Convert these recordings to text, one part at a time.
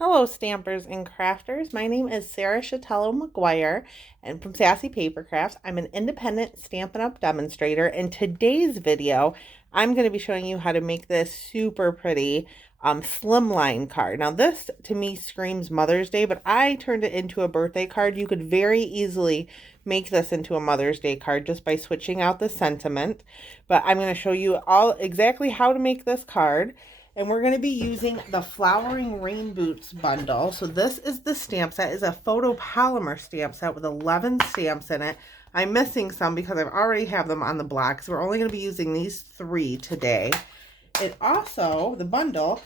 Hello, stampers and crafters. My name is Sarah Chatello McGuire, and from Sassy Paper Crafts. I'm an independent Stampin' Up! Demonstrator. In today's video, I'm going to be showing you how to make this super pretty slimline card. Now, this to me screams Mother's Day, but I turned it into a birthday card. You could very easily make this into a Mother's Day card just by switching out the sentiment. But I'm going to show you all exactly how to make this card. And we're going to be using the Flowering Rain Boots bundle. So this is the stamp set. It's a photopolymer stamp set with 11 stamps in it. I'm missing some because I've already have them on the block. So we're only going to be using these 3 today. It also, the bundle,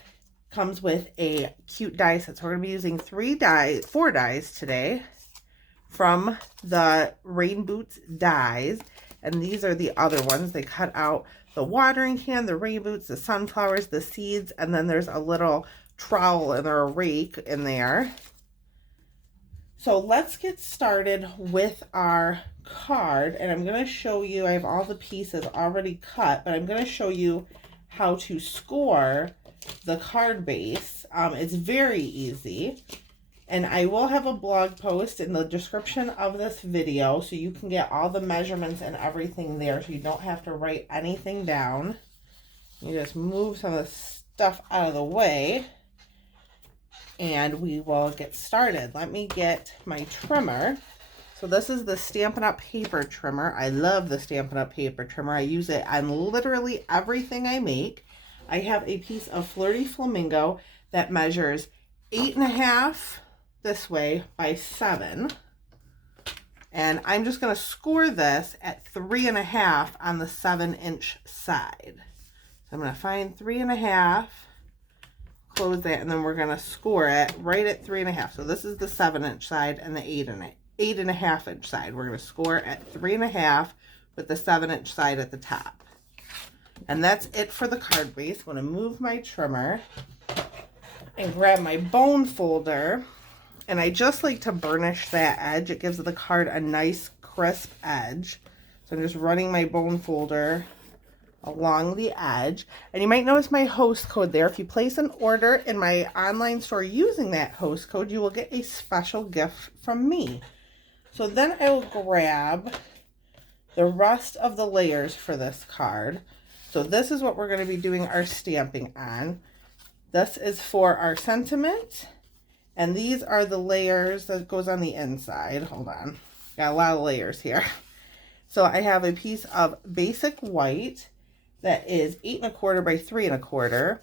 comes with a cute die set. So we're going to be using 4 dies today from the Rain Boots dies. And these are the other ones. They cut out the watering can, the rain boots, the sunflowers, the seeds, and then there's a little trowel and a rake in there. So let's get started with our card, and I'm going to show you, I have all the pieces already cut, but I'm going to show you how to score the card base. It's very easy. And I will have a blog post in the description of this video so you can get all the measurements and everything there so you don't have to write anything down. You just move some of the stuff out of the way and we will get started. Let me get my trimmer. So this is the Stampin' Up! Paper trimmer. I love the Stampin' Up! Paper trimmer. I use it on literally everything I make. I have a piece of Flirty Flamingo that measures 8.5 this way by 7, and I'm just going to score this at 3.5 on the 7-inch side. So I'm going to find 3.5, close that, and then we're going to score it right at 3.5. So this is the 7-inch side and the 8.5-inch side. We're going to score at 3.5 with the 7-inch side at the top. And that's it for the card base. I'm going to move my trimmer and grab my bone folder. And I just like to burnish that edge. It gives the card a nice crisp edge. So I'm just running my bone folder along the edge. And you might notice my host code there. If you place an order in my online store using that host code, you will get a special gift from me. So then I will grab the rest of the layers for this card. So this is what we're going to be doing our stamping on. This is for our sentiment. And these are the layers that goes on the inside. Hold on. Got a lot of layers here. So I have a piece of basic white that is 8.25 by 3.25.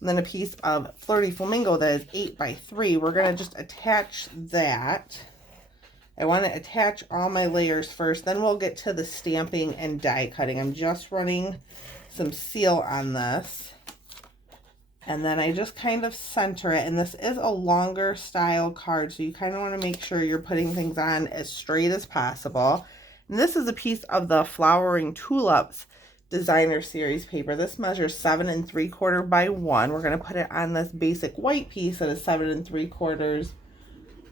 And then a piece of Flirty Flamingo that is 8 by 3. We're going to just attach that. I want to attach all my layers first. Then we'll get to the stamping and die cutting. I'm just running some seal on this. And then I just kind of center it. And this is a longer style card, so you kind of want to make sure you're putting things on as straight as possible. And this is a piece of the Flowering Tulips Designer Series paper. This measures 7.75 by 1. We're going to put it on this basic white piece that is 7.75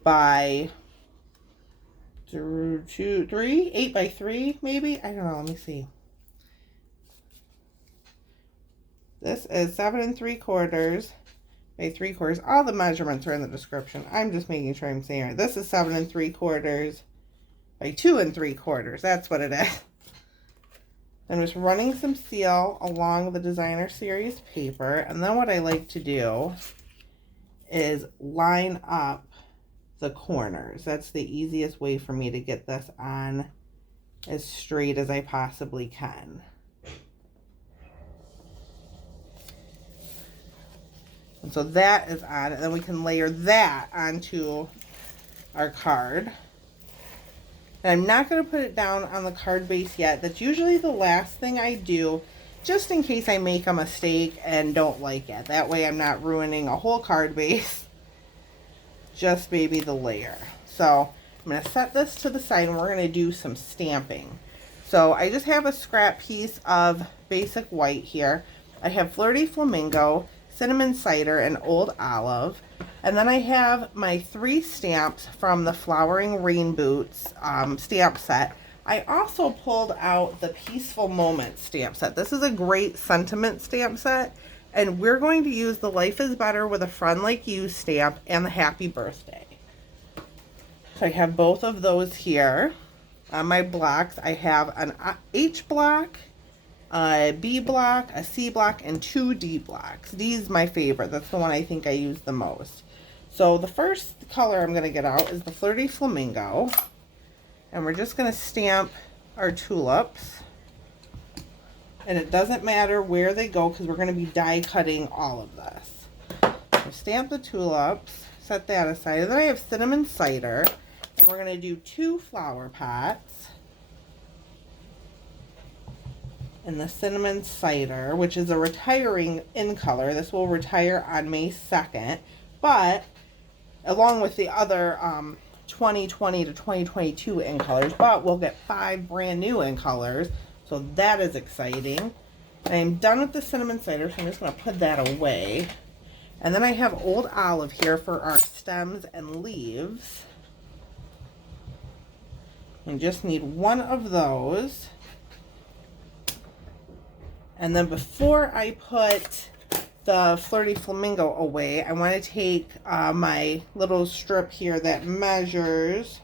by 8 by 3 maybe. I don't know. Let me see. This is 7.75 by 3/4. All the measurements are in the description. I'm just making sure I'm saying it right. This is 7.75 by 2.75. That's what it is. I'm just running some seal along the Designer Series paper. And then what I like to do is line up the corners. That's the easiest way for me to get this on as straight as I possibly can. And so that is on, and then we can layer that onto our card. And I'm not going to put it down on the card base yet. That's usually the last thing I do, just in case I make a mistake and don't like it. That way I'm not ruining a whole card base, just maybe the layer. So I'm going to set this to the side and we're going to do some stamping. So I just have a scrap piece of basic white here. I have Flirty Flamingo, Cinnamon Cider, and Old Olive. And then I have my 3 stamps from the Flowering Rain Boots stamp set. I also pulled out the Peaceful Moments stamp set. This is a great sentiment stamp set, And we're going to use the Life is Better with a Friend Like You stamp and the Happy Birthday. So I have both of those here on my blocks. I have an H block, a B block, a C block, and 2 D blocks. D is my favorite. That's the one I think I use the most. So the first color I'm going to get out is the Flirty Flamingo. And we're just going to stamp our tulips. And it doesn't matter where they go because we're going to be die cutting all of this. So stamp the tulips, set that aside. And then I have cinnamon cider. And we're going to do 2 flower pots in the cinnamon cider, which is a retiring in color. This will retire on May 2nd. But along with the other 2020 to 2022 in colors, but we'll get 5 brand new in colors, so that is exciting. I'm done with the cinnamon cider, so I'm just going to put that away. And then I have Old Olive here for our stems and leaves. We just need 1 of those. And then before I put the Flirty Flamingo away, I want to take my little strip here that measures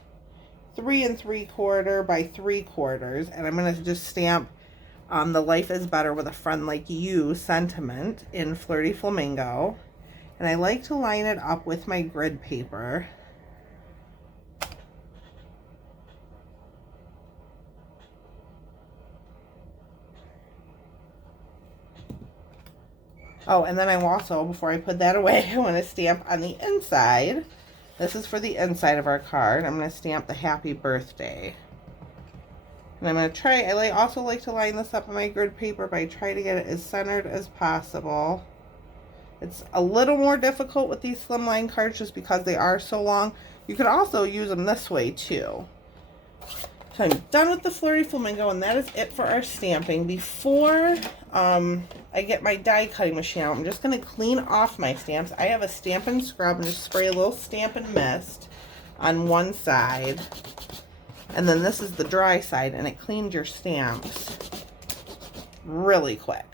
3 3/4 by 3/4, and I'm going to just stamp the Life is Better with a Friend Like You sentiment in Flirty Flamingo. And I like to line it up with my grid paper. Oh, and then I also, before I put that away, I want to stamp on the inside. This is for the inside of our card. I'm going to stamp the Happy Birthday. And I'm going to try, I also like to line this up on my grid paper by trying to get it as centered as possible. It's a little more difficult with these slimline cards just because they are so long. You could also use them this way too. So I'm done with the Flirty Flamingo, and that is it for our stamping. Before I get my die cutting machine out, I'm just going to clean off my stamps. I have a stamp and scrub and just spray a little Stampin' Mist on one side. And then this is the dry side, and it cleans your stamps really quick.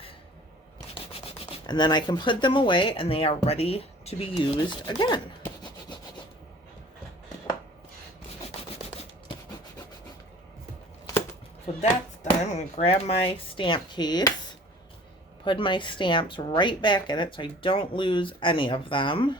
And then I can put them away, and they are ready to be used again. So that's done. I'm going to grab my stamp case, put my stamps right back in it so I don't lose any of them.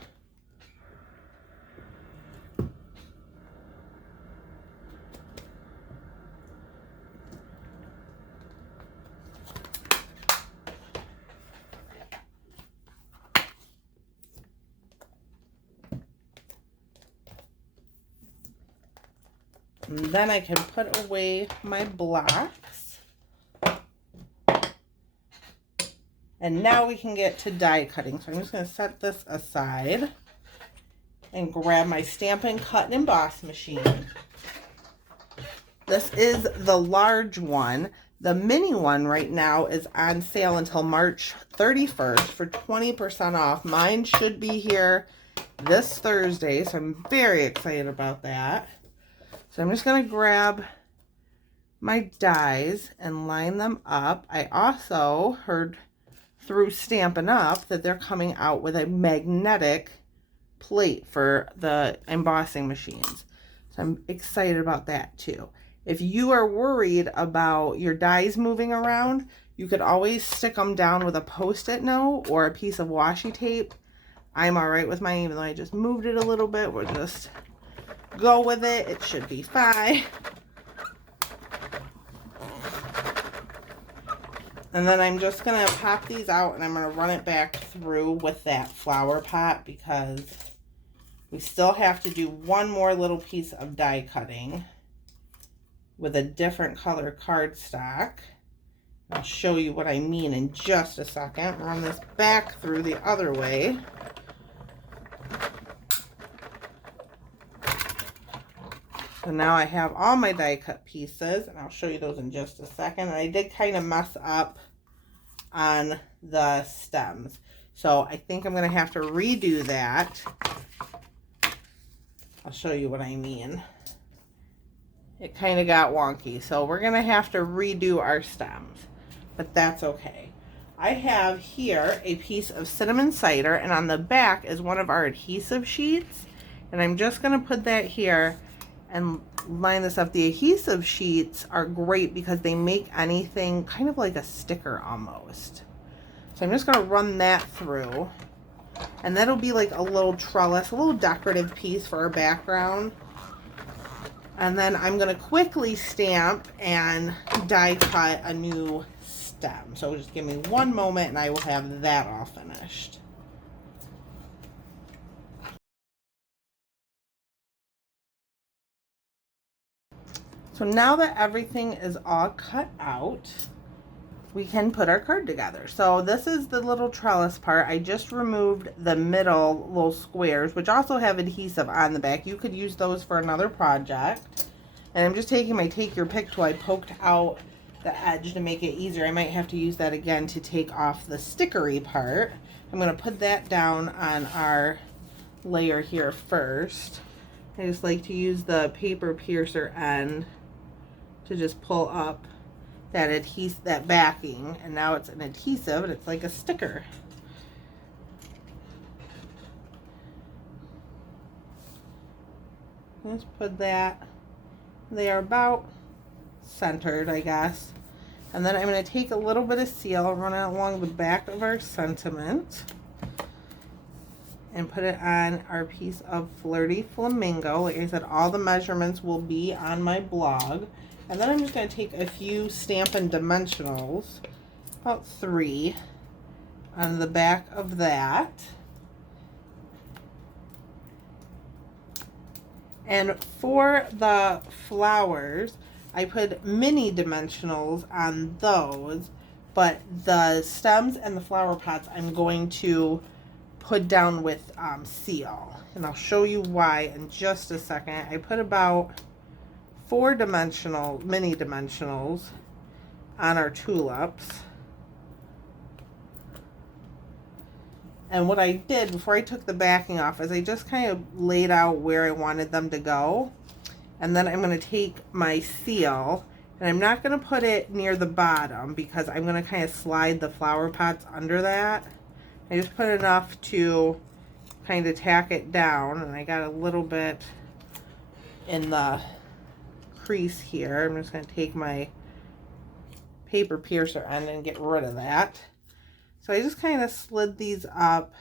And then I can put away my blocks. And now we can get to die cutting. So I'm just going to set this aside and grab my Stampin' Cut and Emboss machine. This is the large one. The mini one right now is on sale until March 31st for 20% off. Mine should be here this Thursday, so I'm very excited about that. So I'm just going to grab my dies and line them up. I also heard through Stampin' Up that they're coming out with a magnetic plate for the embossing machines. So I'm excited about that too. If you are worried about your dies moving around, you could always stick them down with a Post-it note or a piece of washi tape. I'm all right with mine, even though I just moved it a little bit. We'll just go with it. It should be fine. And then I'm just going to pop these out, and I'm going to run it back through with that flower pot because we still have to do one more little piece of die cutting with a different color cardstock. I'll show you what I mean in just a second. Run this back through the other way. So now I have all my die cut pieces, and I'll show you those in just a second. And I did kind of mess up on the stems, so I think I'm going to have to redo that. I'll show you what I mean. It kind of got wonky, so we're going to have to redo our stems, but that's okay. I have here a piece of cinnamon cider, and on the back is one of our adhesive sheets. And I'm just going to put that here and line this up. The adhesive sheets are great because they make anything kind of like a sticker almost. So I'm just going to run that through. And that'll be like a little trellis, a little decorative piece for our background. And then I'm going to quickly stamp and die cut a new stem. So just give me one moment and I will have that all finished. So now that everything is all cut out, we can put our card together. So this is the little trellis part. I just removed the middle little squares, which also have adhesive on the back. You could use those for another project. And I'm just taking my take your pick tool. I poked out the edge to make it easier. I might have to use that again to take off the stickery part. I'm going to put that down on our layer here first. I just like to use the paper piercer end to just pull up that backing, and now it's an adhesive and it's like a sticker. Let's put that. They are about centered, I guess. And then I'm going to take a little bit of seal, run it along the back of our sentiment, and put it on our piece of Flirty Flamingo. Like I said, all the measurements will be on my blog. And then I'm just going to take a few Stampin' Dimensionals, about 3, on the back of that. And for the flowers, I put mini dimensionals on those, but the stems and the flower pots I'm going to put down with seal. And I'll show you why in just a second. I put about 4 mini dimensionals on our tulips. And what I did before I took the backing off is I just kind of laid out where I wanted them to go. And then I'm going to take my seal, and I'm not going to put it near the bottom because I'm going to kind of slide the flower pots under that. I just put enough to kind of tack it down, and I got a little bit in the crease here. I'm just going to take my paper piercer end and get rid of that. So I just kind of slid these up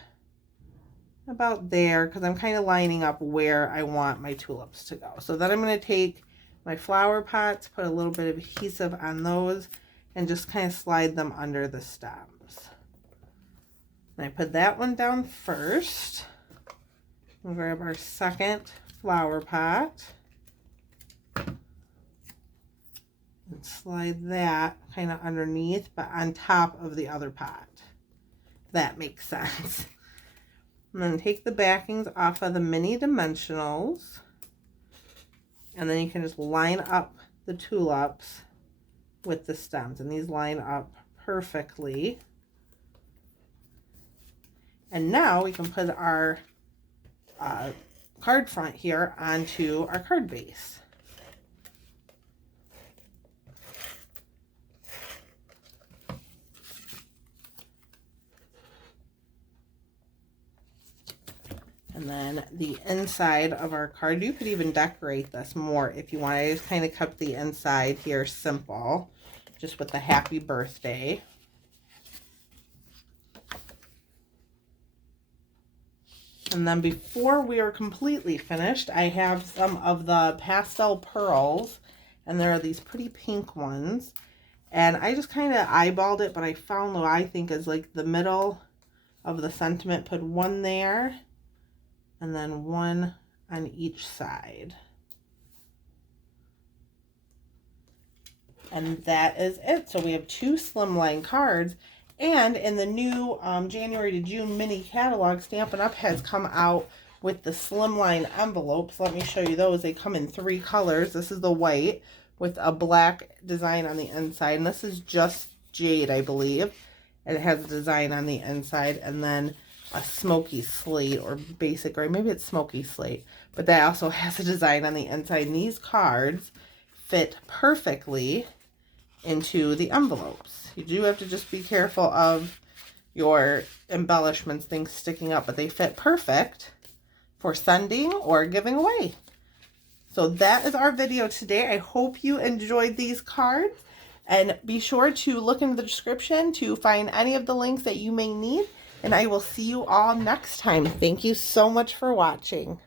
about there because I'm kind of lining up where I want my tulips to go. So then I'm going to take my flower pots, put a little bit of adhesive on those, and just kind of slide them under the stems. And I put that one down first. We'll grab our second flower pot and slide that kind of underneath, but on top of the other pot. That makes sense. And then take the backings off of the mini dimensionals, and then you can just line up the tulips with the stems, and these line up perfectly. And now we can put our card front here onto our card base. And then the inside of our card, you could even decorate this more if you want. I just kind of kept the inside here simple, just with the happy birthday. And then before we are completely finished, I have some of the pastel pearls, and there are these pretty pink ones. And I just kind of eyeballed it, but I found what I think is like the middle of the sentiment. Put one there, and then one on each side. And that is it. So we have 2 Slimline cards. And in the new January to June mini catalog, Stampin' Up! Has come out with the Slimline envelopes. Let me show you those. They come in 3 colors. This is the white with a black design on the inside. And this is just jade, I believe. And it has a design on the inside. And then a smoky slate or basic, or maybe it's smoky slate. But that also has a design on the inside. And these cards fit perfectly into the envelopes. You do have to just be careful of your embellishments, things sticking up, but they fit perfect for sending or giving away. So that is our video today. I hope you enjoyed these cards, and be sure to look in the description to find any of the links that you may need, and I will see you all next time. Thank you so much for watching.